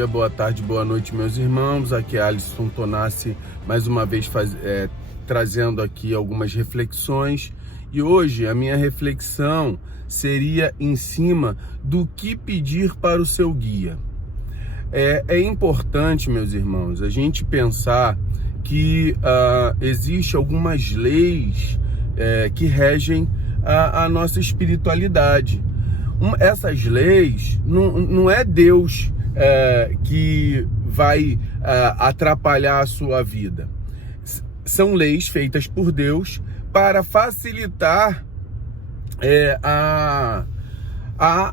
dia, boa tarde, boa noite, meus irmãos. Aqui é Alisson Tonassi, mais uma vez trazendo aqui algumas reflexões. E hoje a minha reflexão seria em cima do que pedir para o seu guia. É importante, meus irmãos, a gente pensar que existe algumas leis que regem a nossa espiritualidade. Essas leis não é Deus que vai atrapalhar a sua vida. São leis feitas por Deus para facilitar a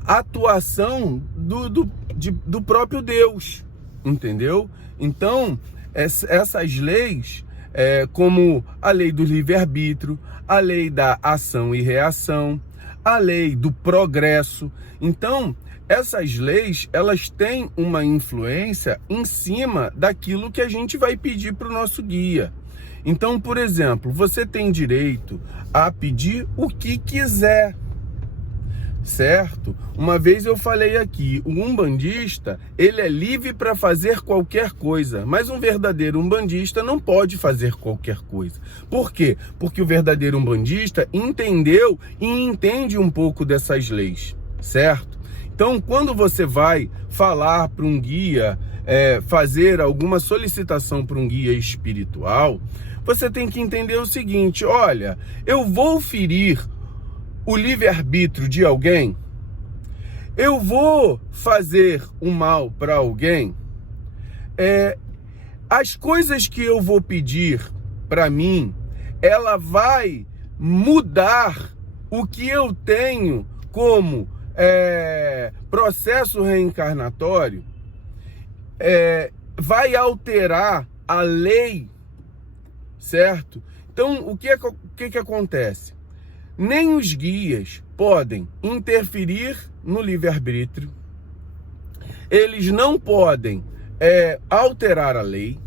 atuação do próprio Deus, entendeu? Então, essas leis, como a lei do livre-arbítrio, a lei da ação e reação, a lei do progresso. Então, essas leis, elas têm uma influência em cima daquilo que a gente vai pedir para o nosso guia. Então, por exemplo, você tem direito a pedir o que quiser, certo? Uma vez eu falei aqui, o umbandista, ele é livre para fazer qualquer coisa, mas um verdadeiro umbandista não pode fazer qualquer coisa. Por quê? Porque o verdadeiro umbandista entendeu e entende um pouco dessas leis, certo? Então, quando você vai falar para um guia, fazer alguma solicitação para um guia espiritual, você tem que entender o seguinte: olha, eu vou ferir o livre-arbítrio de alguém? Eu vou fazer o mal para alguém? As coisas que eu vou pedir para mim, ela vai mudar o que eu tenho como processo reencarnatório? Vai alterar a lei, certo? Então, o que acontece? Nem os guias podem interferir no livre-arbítrio, eles não podem alterar a lei,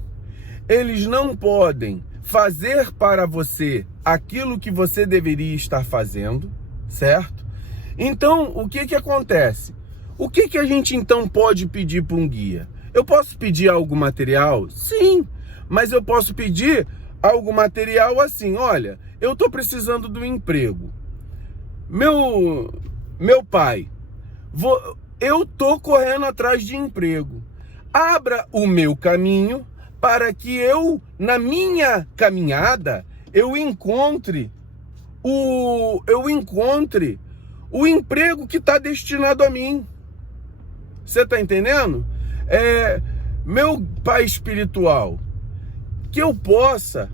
eles não podem fazer para você aquilo que você deveria estar fazendo, certo? Então, o que acontece? O que a gente então pode pedir para um guia? Eu posso pedir algo material? Sim, mas eu posso pedir algo material assim: olha, eu estou precisando do emprego. Meu pai, eu estou correndo atrás de emprego. Abra o meu caminho para que eu, na minha caminhada, eu encontre o emprego que está destinado a mim. Você está entendendo? Meu pai espiritual, que eu possa,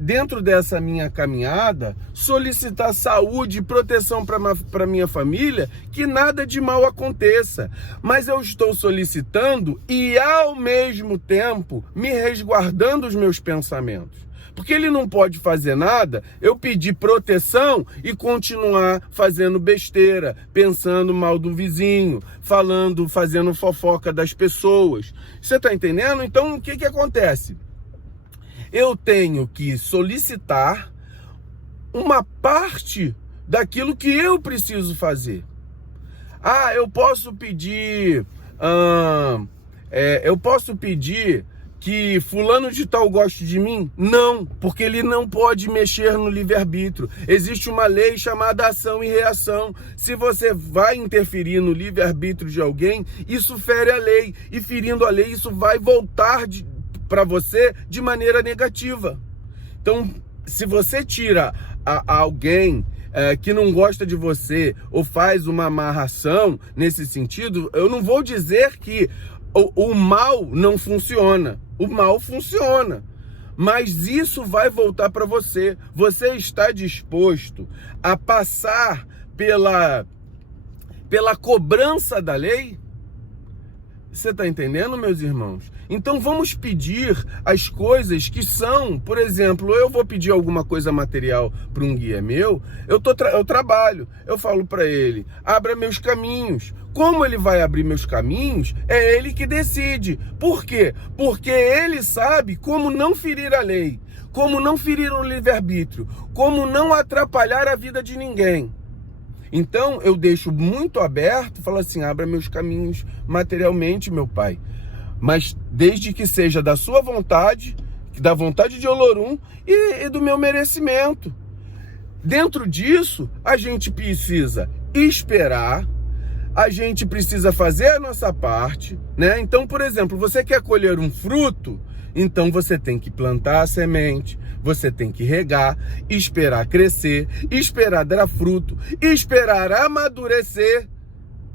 dentro dessa minha caminhada, solicitar saúde e proteção para minha família, que nada de mal aconteça. Mas eu estou solicitando e, ao mesmo tempo, me resguardando os meus pensamentos. Porque ele não pode fazer nada, eu pedir proteção e continuar fazendo besteira, pensando mal do vizinho, fazendo fofoca das pessoas. Você está entendendo? Então, o que acontece? Eu tenho que solicitar uma parte daquilo que eu preciso fazer. Eu posso pedir que fulano de tal goste de mim? Não, porque ele não pode mexer no livre-arbítrio. Existe uma lei chamada ação e reação. Se você vai interferir no livre-arbítrio de alguém, isso fere a lei. E ferindo a lei, isso vai voltar para você de maneira negativa. Então, se você tira alguém que não gosta de você ou faz uma amarração nesse sentido, eu não vou dizer que o mal não funciona. O mal funciona, mas isso vai voltar para você. Você está disposto a passar pela cobrança da lei? Você está entendendo, meus irmãos? Então vamos pedir as coisas que são, por exemplo, eu vou pedir alguma coisa material para um guia meu, eu trabalho, eu falo para ele: abra meus caminhos. Como ele vai abrir meus caminhos, é ele que decide. Por quê? Porque ele sabe como não ferir a lei, como não ferir o livre-arbítrio, como não atrapalhar a vida de ninguém. Então eu deixo muito aberto, falo assim: abra meus caminhos materialmente, meu pai. mas desde que seja da sua vontade, da vontade de Olorum e do meu merecimento. Dentro disso, a gente precisa esperar, a gente precisa fazer a nossa parte, né? Então, por exemplo, você quer colher um fruto, então você tem que plantar a semente, você tem que regar, esperar crescer, esperar dar fruto, esperar amadurecer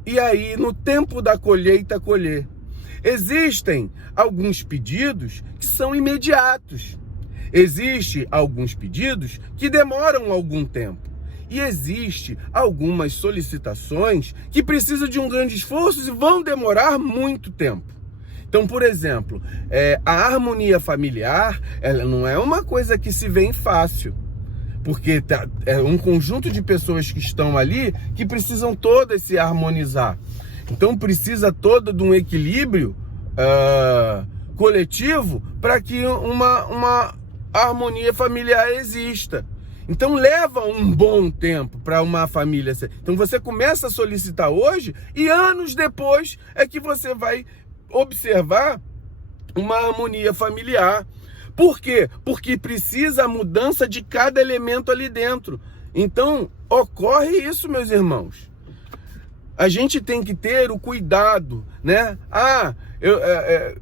e aí, no tempo da colheita, colher. Existem alguns pedidos que são imediatos. Existem alguns pedidos que demoram algum tempo. E existe algumas solicitações que precisam de um grande esforço e vão demorar muito tempo. Então, por exemplo, a harmonia familiar, ela não é uma coisa que se vê fácil. Porque é um conjunto de pessoas que estão ali que precisam todas se harmonizar. Então, precisa todo de um equilíbrio coletivo para que uma harmonia familiar exista. Então leva um bom tempo para uma família ser. Então você começa a solicitar hoje e anos depois é que você vai observar uma harmonia familiar. Por quê? Porque precisa a mudança de cada elemento ali dentro. Então ocorre isso, meus irmãos. A gente tem que ter o cuidado, né?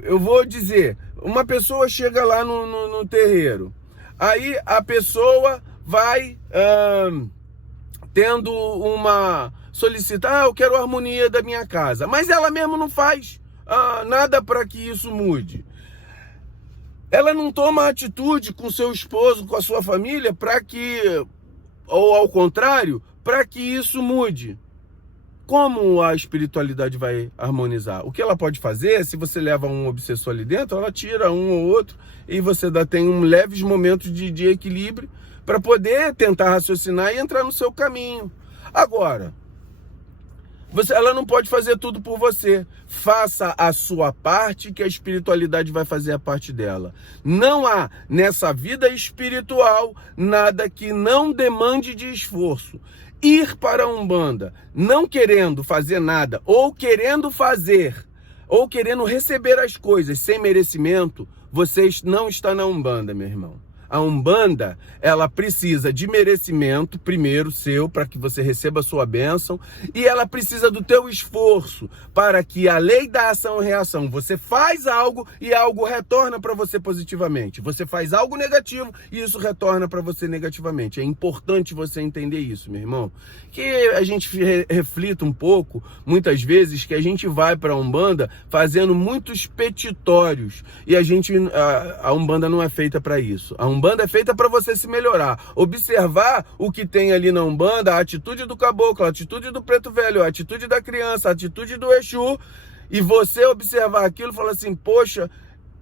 Eu vou dizer, uma pessoa chega lá no terreiro, aí a pessoa vai tendo uma solicitar, eu quero a harmonia da minha casa, mas ela mesmo não faz nada para que isso mude. Ela não toma atitude com seu esposo, com a sua família, para que, ou ao contrário, para que isso mude. Como a espiritualidade vai harmonizar? O que ela pode fazer, se você leva um obsessor ali dentro, ela tira um ou outro e você tem leves momentos de equilíbrio para poder tentar raciocinar e entrar no seu caminho. Agora, ela não pode fazer tudo por você. Faça a sua parte que a espiritualidade vai fazer a parte dela. Não há nessa vida espiritual nada que não demande de esforço. Ir para a Umbanda não querendo fazer nada, ou querendo fazer, ou querendo receber as coisas sem merecimento, você não está na Umbanda, meu irmão. A Umbanda, ela precisa de merecimento, primeiro seu, para que você receba a sua bênção, e ela precisa do teu esforço, para que a lei da ação e reação, você faz algo e algo retorna para você positivamente. Você faz algo negativo e isso retorna para você negativamente. É importante você entender isso, meu irmão. Que a gente reflita um pouco, muitas vezes, que a gente vai para a Umbanda fazendo muitos petitórios, e a Umbanda não é feita para isso. A Umbanda é feita para você se melhorar, observar o que tem ali na Umbanda, a atitude do caboclo, a atitude do preto velho, a atitude da criança, a atitude do Exu, e você observar aquilo e falar assim, poxa,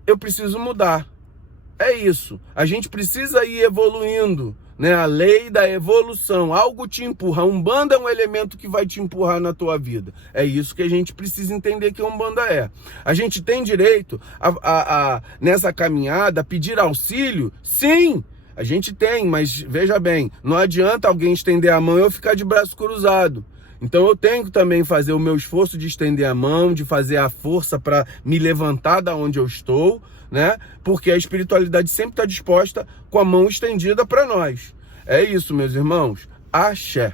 eu preciso mudar. É isso, a gente precisa ir evoluindo, né? A lei da evolução, algo te empurra. A Umbanda é um elemento que vai te empurrar na tua vida. É isso que a gente precisa entender que a Umbanda é. A gente tem direito nessa caminhada, pedir auxílio? Sim, a gente tem, mas veja bem, não adianta alguém estender a mão e eu ficar de braço cruzado. Então eu tenho que também fazer o meu esforço de estender a mão, de fazer a força para me levantar da onde eu estou, né? Porque a espiritualidade sempre está disposta com a mão estendida para nós. É isso, meus irmãos. Axé.